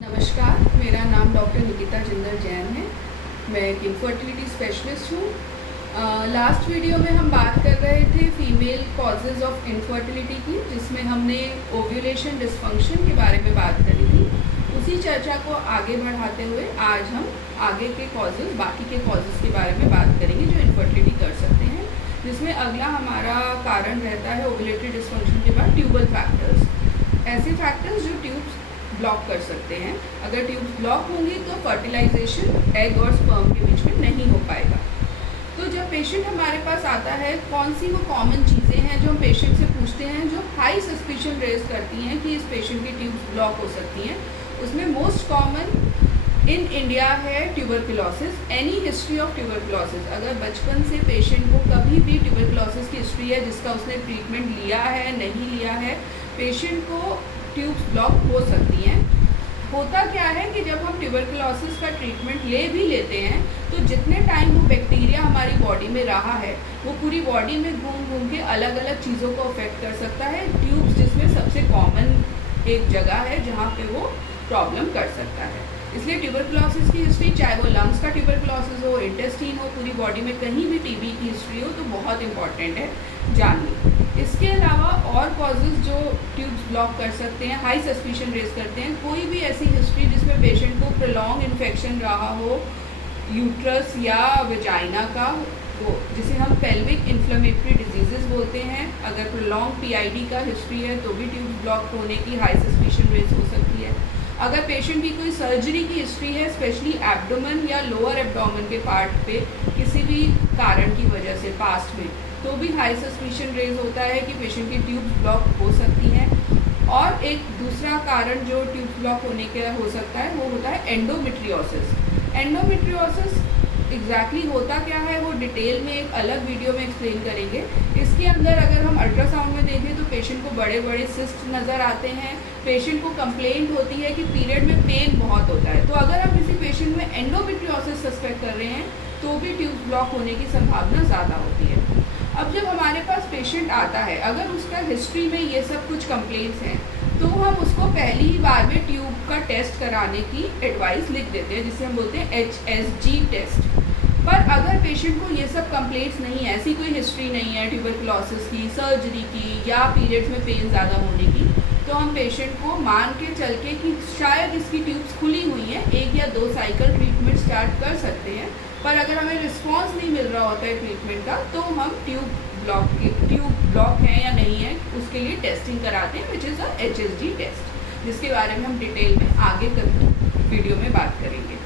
नमस्कार, मेरा नाम डॉक्टर निकिता जिंदल जैन है। मैं एक इनफर्टिलिटी स्पेशलिस्ट हूँ। लास्ट वीडियो में हम बात कर रहे थे फीमेल कॉजेज़ ऑफ इनफर्टिलिटी की, जिसमें हमने ओव्यूलेशन डिस्फंक्शन के बारे में बात करी थी। उसी चर्चा को आगे बढ़ाते हुए आज हम आगे के कॉजेज़, बाकी के कॉजेज़ के बारे में बात करेंगे जो इनफर्टिलिटी कर सकते हैं, जिसमें अगला हमारा कारण रहता है ओव्यूलेटरी डिस्फंक्शन के बाद ट्यूबल फैक्टर्स। ऐसे फैक्टर्स जो ट्यूब्स ब्लॉक कर सकते हैं। अगर ट्यूब्स ब्लॉक होंगी तो फर्टिलाइजेशन एग और स्पर्म के बीच में नहीं हो पाएगा। तो जब पेशेंट हमारे पास आता है, कौन सी वो कॉमन चीज़ें हैं जो हम पेशेंट से पूछते हैं जो हाई सस्पिशन रेज करती हैं कि इस पेशेंट की ट्यूब्स ब्लॉक हो सकती हैं। उसमें मोस्ट कॉमन इन इंडिया है tuberculosis. Any history of tuberculosis, अगर बचपन से पेशेंट को कभी भी ट्यूबरकुलोसिस की हिस्ट्री है जिसका उसने ट्रीटमेंट लिया है, नहीं लिया है, पेशेंट को ट्यूब्स ब्लॉक हो सकती हैं। होता क्या है कि जब हम ट्यूबरकुलोसिस का ट्रीटमेंट ले भी लेते हैं तो जितने टाइम वो बैक्टीरिया हमारी बॉडी में रहा है वो पूरी बॉडी में घूम के अलग अलग चीज़ों को अफेक्ट कर सकता है। ट्यूब्स जिसमें सबसे कॉमन एक जगह है जहाँ पे वो प्रॉब्लम कर सकता है। इसलिए ट्यूबरकुलोसिस की हिस्ट्री, चाहे वो लंग्स का ट्यूबरकुलोसिस हो, इंटेस्टीन हो, पूरी बॉडी में कहीं भी टीबी की हिस्ट्री हो तो बहुत इंपॉर्टेंट है जाननी। इसके अलावा और कॉजेज़ जो ट्यूब्स ब्लॉक कर सकते हैं, हाई सस्पिशन रेज करते हैं, कोई भी ऐसी हिस्ट्री जिसमें पेशेंट को प्रोलॉन्ग इन्फेक्शन रहा हो यूट्रस या वेजाइना का, वो जिसे हम पेल्विक इन्फ्लेमेटरी डिजीजेस बोलते हैं। अगर प्रोलॉन्ग पीआईडी का हिस्ट्री है तो भी ट्यूब्स ब्लॉक होने की हाई सस्पिशन रेज हो सकती है। अगर पेशेंट की कोई सर्जरी की हिस्ट्री है, स्पेशली एब्डोमेन या लोअर एब्डोमेन के पार्ट पे किसी भी कारण की वजह से पास्ट में, तो भी हाई सस्पिशन रेज होता है कि पेशेंट की ट्यूब्स ब्लॉक हो सकती हैं। और एक दूसरा कारण जो ट्यूब्स ब्लॉक होने का हो सकता है वो होता है एंडोमेट्रियोसिस। एंडोमेट्रियोसिस एग्जैक्टली होता क्या है वो डिटेल में एक अलग वीडियो में एक्सप्लेन करेंगे। इसके अंदर अगर हम अल्ट्रासाउंड में देखें तो पेशेंट को बड़े बड़े सिस्ट नज़र आते हैं। पेशेंट को कंप्लेंट होती है कि पीरियड में पेन बहुत होता है। तो अगर हम किसी पेशेंट में एंडोमेट्रियोसिस सस्पेक्ट कर रहे हैं तो भी ट्यूब ब्लॉक होने की संभावना ज़्यादा होती है। अब जब हमारे पास पेशेंट आता है, अगर उसका हिस्ट्री में ये सब कुछ कंप्लेंट्स हैं तो हम उसको पहली ही बार में ट्यूब का टेस्ट कराने की एडवाइस लिख देते हैं, जिसे हम बोलते हैं HSG टेस्ट। पर अगर पेशेंट को ये सब कंप्लेंट्स नहीं है, ऐसी कोई हिस्ट्री नहीं है ट्यूबरकुलोसिस की, सर्जरी की या पीरियड्स में पेन ज़्यादा होने की, तो हम पेशेंट को मान के चल के कि शायद इसकी ट्यूब्स खुली हुई हैं, 1 या 2 साइकिल ट्रीटमेंट स्टार्ट कर सकते हैं। पर अगर हमें रिस्पॉन्स नहीं मिल रहा होता है ट्रीटमेंट का तो हम ट्यूब ब्लॉक है या नहीं है उसके लिए टेस्टिंग कराते हैं, which is a HSG test, जिसके बारे में हम डिटेल में आगे वीडियो में बात करेंगे।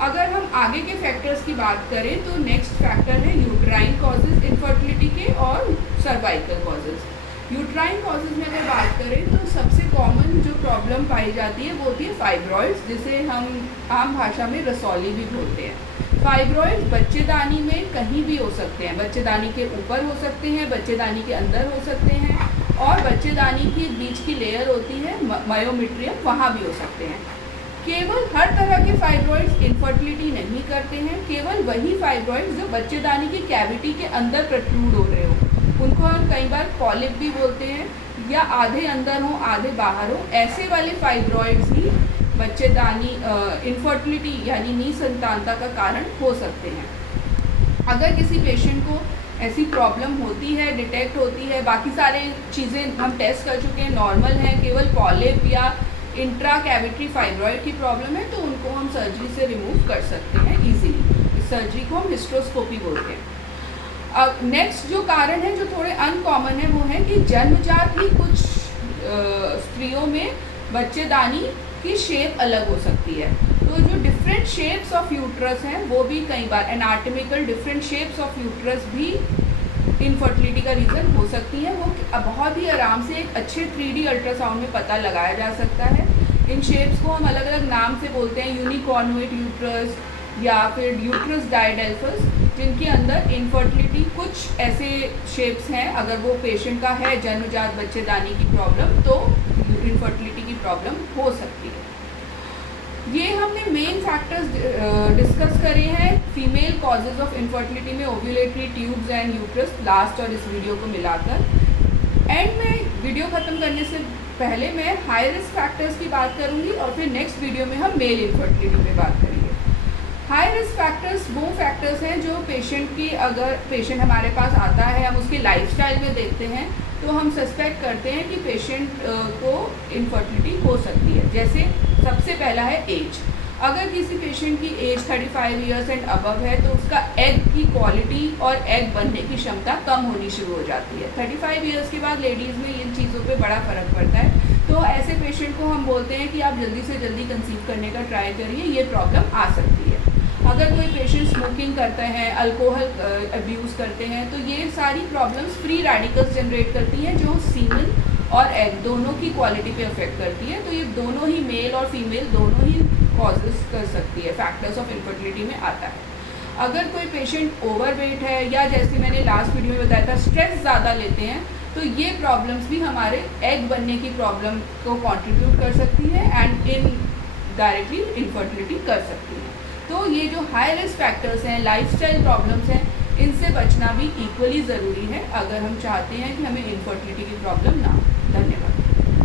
अगर हम आगे के फैक्टर्स की बात करें तो नेक्स्ट फैक्टर है यूट्राइन कॉजेज़ इनफर्टिलिटी के और सर्वाइकल कॉजेज़। यूट्राइन कॉजेज़ में अगर बात करें तो सबसे कॉमन जो प्रॉब्लम पाई जाती है वो होती है फाइब्रॉइड्स, जिसे हम आम भाषा में रसौली भी बोलते हैं। फाइब्रॉइड्स बच्चेदानी में कहीं भी हो सकते हैं, बच्चेदानी के ऊपर हो सकते हैं, बच्चेदानी के अंदर हो सकते हैं, और बच्चेदानी के बीच की लेयर होती है मायोमेट्रियम, वहाँ भी हो सकते हैं। केवल हर तरह के फाइब्रॉइड्स इनफर्टिलिटी नहीं करते हैं, केवल वही फाइब्रॉइड्स जो बच्चेदानी की कैविटी के अंदर प्रोट्रूड हो रहे हो उनको हम कई बार पॉलिप भी बोलते हैं, या आधे अंदर हो आधे बाहर हो, ऐसे वाले फाइब्रॉइड्स ही बच्चेदानी इनफर्टिलिटी यानी निसंतानता का कारण हो सकते हैं। अगर किसी पेशेंट को ऐसी प्रॉब्लम होती है, डिटेक्ट होती है, बाकी सारे चीज़ें हम टेस्ट कर चुके हैं, नॉर्मल है, केवल पॉलिप या इंट्रा कैविटरी फाइब्रॉइड की प्रॉब्लम है, तो उनको हम सर्जरी से रिमूव कर सकते हैं ईजीली। इस सर्जरी को हम हिस्ट्रोस्कोपी बोलते हैं। अब नेक्स्ट जो कारण है जो थोड़े अनकॉमन है वो है कि जन्मजात ही कुछ स्त्रियों में बच्चेदानी की शेप अलग हो सकती है। तो जो डिफरेंट शेप्स ऑफ यूट्रस हैं वो भी कई बार anatomical different shapes of uterus भी इनफर्टिलिटी का रीज़न हो सकती है। वो बहुत ही आराम से एक अच्छे 3D अल्ट्रासाउंड में पता लगाया जा सकता है। इन शेप्स को हम अलग अलग नाम से बोलते हैं, यूनिकॉर्नुएट यूट्रस या फिर यूट्रस डायडेल्फस, जिनके अंदर इनफर्टिलिटी कुछ ऐसे शेप्स हैं। अगर वो पेशेंट का है जन्मजात बच्चेदानी की प्रॉब्लम तो इनफर्टिलिटी की प्रॉब्लम हो सकती है। ये हमने मेन फैक्टर्स डिस्कस करे हैं फीमेल कॉजेज़ ऑफ इनफर्टिलिटी में, ovulatory tubes and uterus, last और इस वीडियो को मिलाकर। एंड में वीडियो ख़त्म करने से पहले मैं हाई रिस्क फैक्टर्स की बात करूंगी और फिर नेक्स्ट वीडियो में हम मेल इनफर्टिलिटी पे बात करेंगे। हाई रिस्क फैक्टर्स वो फैक्टर्स हैं जो पेशेंट की, अगर पेशेंट हमारे पास आता है, हम उसकी लाइफस्टाइल में देखते हैं तो हम सस्पेक्ट करते हैं कि पेशेंट को इनफर्टिलिटी हो सकती है। जैसे सबसे पहला है एज। अगर किसी पेशेंट की एज 35 ईयर्स एंड अबव है तो उसका एग की क्वालिटी और एग बनने की क्षमता कम होनी शुरू हो जाती है। 35 ईयर्स के बाद लेडीज़ में इन चीज़ों पे बड़ा फ़र्क पड़ता है। तो ऐसे पेशेंट को हम बोलते हैं कि आप जल्दी से जल्दी कंसीव करने का ट्राई करिए, ये प्रॉब्लम आ सकती है। अगर कोई पेशेंट स्मोकिंग करते हैं, अल्कोहल अब्यूज़ करते हैं, तो ये सारी प्रॉब्लम्स फ्री रेडिकल्स जनरेट करती हैं जो सीमन और एग दोनों की क्वालिटी पे अफेक्ट करती है। तो ये दोनों ही, मेल और फीमेल दोनों ही कॉजेस कर सकती है, फैक्टर्स ऑफ इनफर्टिलिटी में आता है। अगर कोई पेशेंट ओवरवेट है या जैसे मैंने लास्ट वीडियो में बताया था स्ट्रेस ज़्यादा लेते हैं, तो ये प्रॉब्लम्स भी हमारे एग बनने की प्रॉब्लम को कंट्रीब्यूट कर सकती है एंड डायरेक्टली इनफर्टिलिटी कर सकती है। तो ये जो हाई रिस्क फैक्टर्स हैं, लाइफस्टाइल प्रॉब्लम्स हैं, इनसे बचना भी इक्वली ज़रूरी है अगर हम चाहते हैं कि हमें इनफर्टिलिटी की प्रॉब्लम ना हो। धन्यवाद।